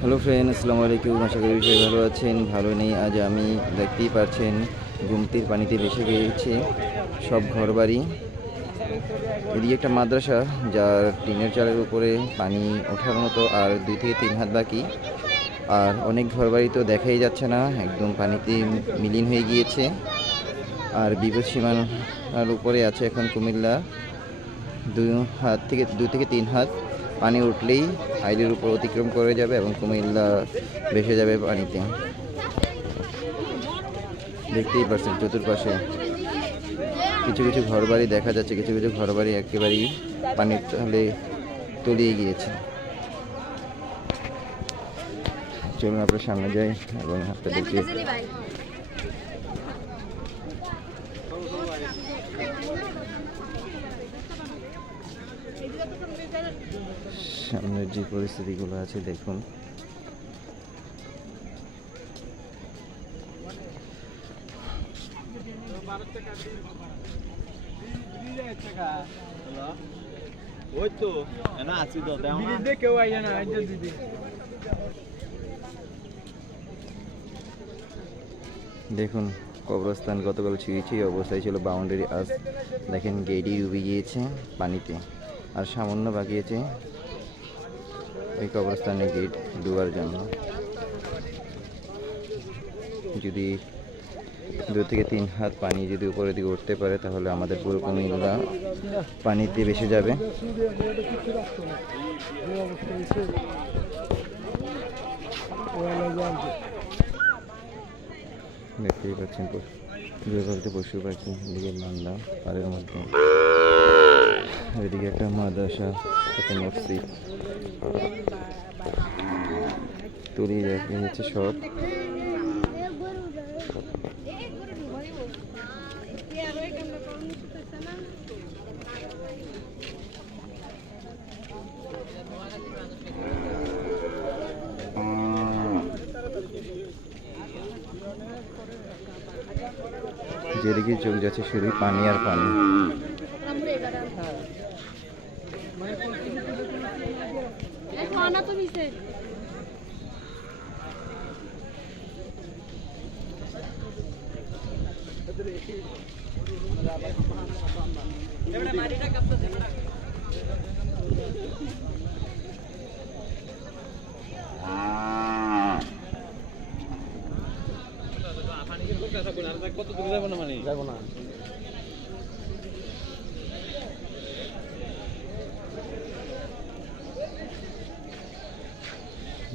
Hello friend, আসসালামু আলাইকুম। আশা করি সবাই ভালো আছেন। ভালো নেই আজ আমি, দেখতেই পাচ্ছেন গুমতির পানিতে ভেসে গিয়েছে সব ঘরবাড়ি। এদিকে একটা মাদ্রাসা, যার টিনের চালের উপরে পানি ওঠার মতো আর 2 থেকে 3 হাত বাকি। আর অনেক ঘরবাড়ি তো দেখাই যাচ্ছে না, একদম পানিতে মিলিন হয়ে গিয়েছে। আর বিপদ সীমানার উপরে আছে এখন কুমিল্লা। 2 থেকে 3 হাত পানি উঠলেই হাইলের উপর অতিক্রম করে যাবে এবং কুমিল্লা ভেসে যাবে পানিতে। দেখতেই পাচ্ছেন চতুর্পাশে কিছু কিছু ঘরবাড়ি দেখা যাচ্ছে, কিছু কিছু ঘরবাড়ি একেবারেই পানির তলে তলিয়ে গিয়েছে। চলুন আপনার সামনে যাই এবং আপনাদেরকে সামনের যে পরিস্থিতিগুলো আছে দেখুন। দেখুন কবরস্থান গতকাল ছিঁড়েছি অবস্থায় ছিল, বাউন্ডারি আজ দেখেন গেটই ডুবে গিয়েছে পানিতে। আর সামান্য বাকি আছে ওই কবরস্থানের গেট ডুবার জন্য। যদি 2 থেকে 3 হাত পানি যদি উপরের দিকে উঠতে পারে তাহলে আমাদের পুরো কুমিল্লা পানিতে ভেসে যাবে। দেখতেই পাচ্ছেন বলতে পশু পাখি, এদিকে বান্দা পাড়ের মধ্যে, এদিকে একটা মাদ্রাসা, একটা মসজিদ তলিয়ে গেছে সব। যেদিকে চোখ যাচ্ছে শুধুই পানি আর পানি।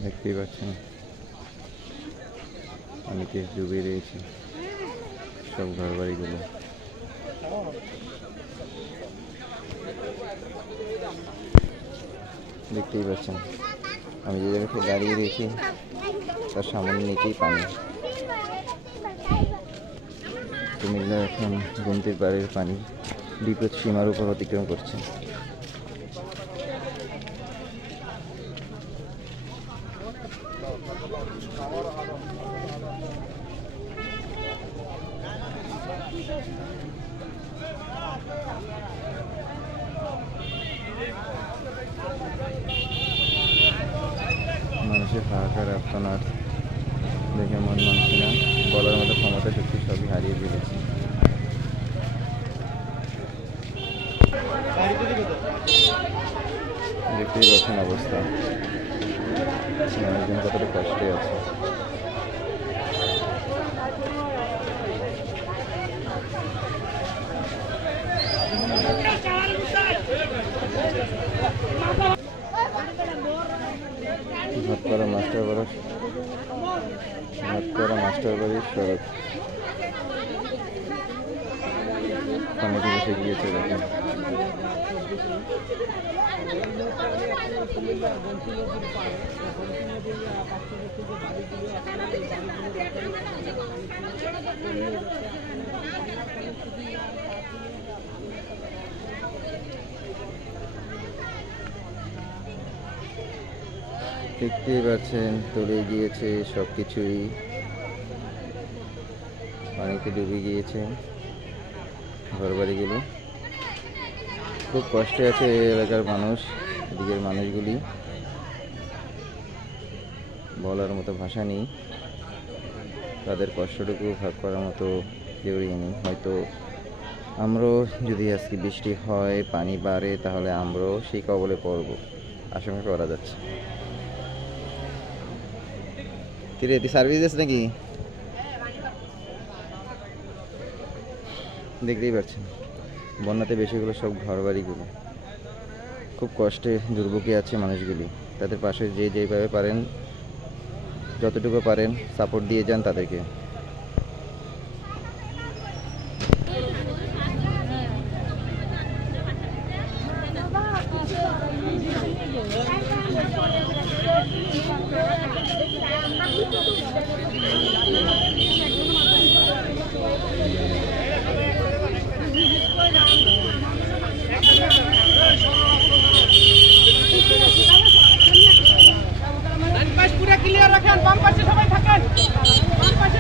দেখতেই পাচ্ছেন পানিতে ডুবে রয়েছে সব ঘরবাড়িগুলো। দেখতেই পাচ্ছেন আমি যে জায়গাতে দাঁড়িয়ে রয়েছি তার সামনে নিচেই পানি। কুমিল্লা এখন গুমতির পাড়ের পানি বিপদ সীমার উপর অতিক্রম করছে। মানুষের হাহাকার আর্তনাদ দেখে মন মানছে না, বলার মতো ক্ষমতা শক্তি সবই হারিয়ে ফেলেছে। দেখতেই পাচ্ছেন অবস্থা, মানুষজন কতটা কষ্টে আছে। ভাতপাড়া মাস্টারবাড়ির সড়ক পানিতে ভেসে গিয়েছে দেখেন। দেখতেই পাচ্ছেন তলিয়ে গিয়েছে সব কিছুই, পানিতে ডুবে গিয়েছে ঘরবাড়িগুলো। খুব কষ্টে আছে এই এলাকার মানুষ, এদিকের মানুষগুলি। বলার মতো ভাষা নেই, তাদের কষ্টটুকু ভাগ করার মতো কেউই নেই। হয়তো আমরাও যদি আজকে বৃষ্টি হয়, পানি বাড়ে, তাহলে আমরাও সেই কবলে পড়ব, আশঙ্কা করা যাচ্ছে। কিরে, তুই সার্ভিস দিস নাকি? দেখতেই পাচ্ছেন বন্যাতে বেশিগুলো সব ঘরবাড়িগুলো খুব কষ্টে দুর্ভোগে আছে মানুষগুলি। তাদের পাশে যে যেভাবে পারেন, যতটুকু পারেন সাপোর্ট দিয়ে যান তাদেরকে। পুরো ক্লিয়ার রাখেন, বাম পাশে সবাই থাকেন, বাম পাশে